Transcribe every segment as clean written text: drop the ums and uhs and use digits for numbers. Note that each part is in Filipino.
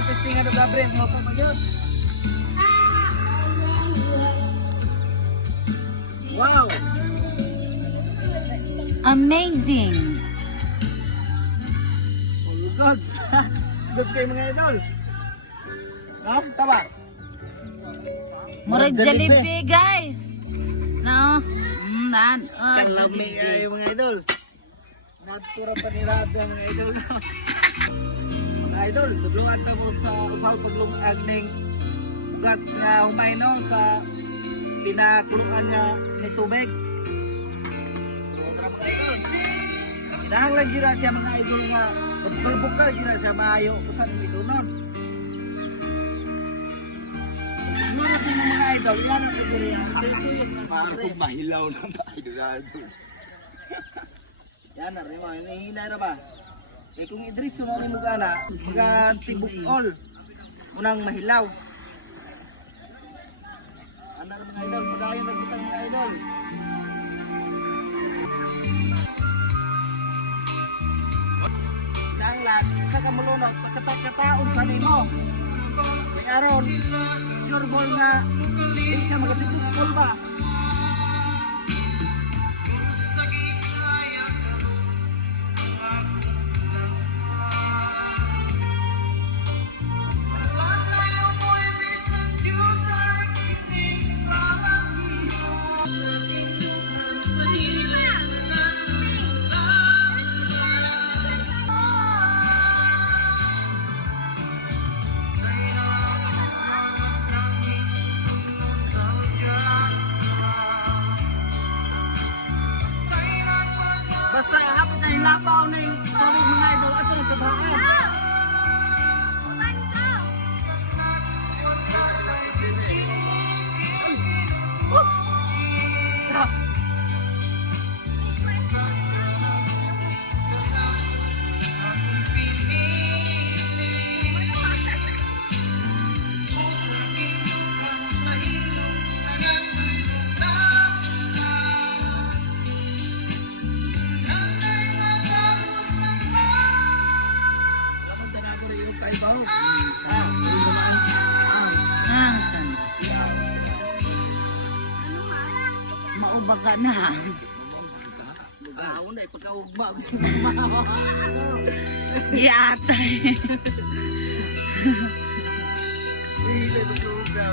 idol testing ano gabre mo pa yun. Wow. Amazing. Oh, gods. Gods kayo mga idol. No? Tama. Murag Jollibee, guys. No? Kalami ay mga idol. Natura pa ni Rado mga idol. Mga idol, tudlungan ta mo sa usaw paglungag ning gas nga humay no sa pinakuluan nga ni tubig. So tara mga idol. Kinahanglan gira siya mga idol nga bukal-bukal gira siya maayo usan ito no. Mga mga idol, yan ang pagdiri. Ako mahilaw na ba idol. Yan na rin mga hihina na ba? Eh kung idritso mo ni mugana, mga tibukol unang mahilaw. Ano mga idol, padayon nagbutang mga idol. Nanglan, isa ka mulunok, pagkataon sa nimo. Kay aron, sure ball nga, di siya magatibukol ba? Basta hapit na hilapaw na yung tubig mga idol at ito nagkabraan. Maubaga na. Una ipagkaugma. Yatay. Hindi pagkaugma.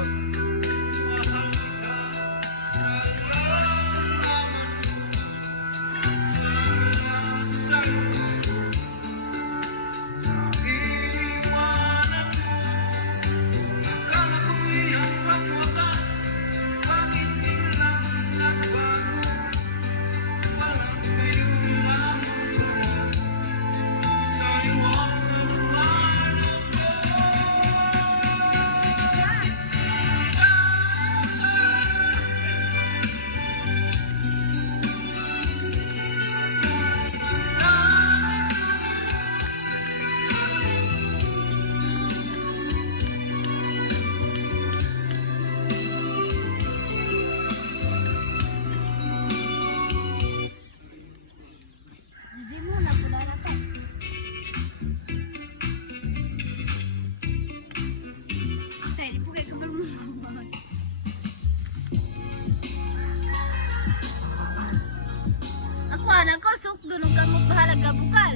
Ako, sok dunong kang magpahalaga bukal.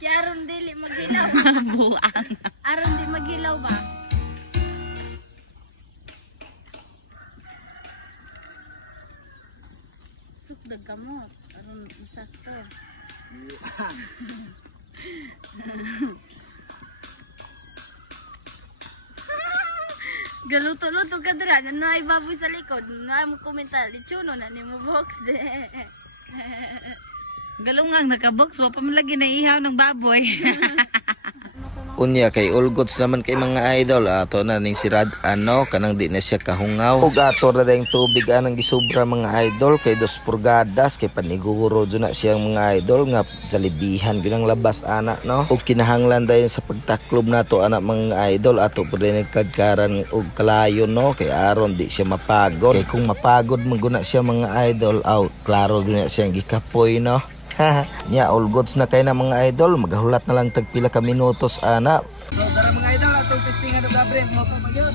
Si Aron dili magilaw. Buang. Aron di magilaw ba? Sok dagamot. Aron sakto. Galuto-luto ka dira, na ibaboy sa likod. Nga mo komentar, lichuno na ni mo box de. Galungang nakabox, wa pa man lagi na ihaw ng baboy. Unya kay ulgots naman kay mga idol ato na ning sirad ano kanang di na siya kahungaw ug ato na dayong tubig anang gisubra mga idol kay 2 purgadas kay paniguro dyan na siyang mga idol nga Jollibeehan ginang labas ana no ug kinahanglan dayon sa pagtaklob nato ana mga idol ato pud nagkadkaran og kalayo no kay aron di siya mapagod kay kung mapagod maguna siya mga idol aw klaro gina siya gikapoy no Nya all goods na kay na mga idol, magahulat na lang tagpila ka minutos ana. So tara mga idol, atong testingan ng gabre ang moto magyud.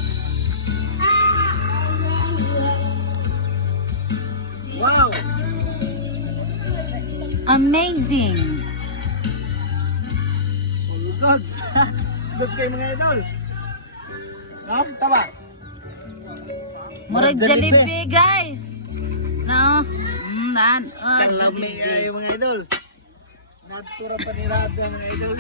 Wow! Amazing. All goods. Goods kayo mga idol. No? Tama. Murag Jollibee. Jollibee, guys. No? Kalami ay mga idol. Natura pa ni Rad mga idol.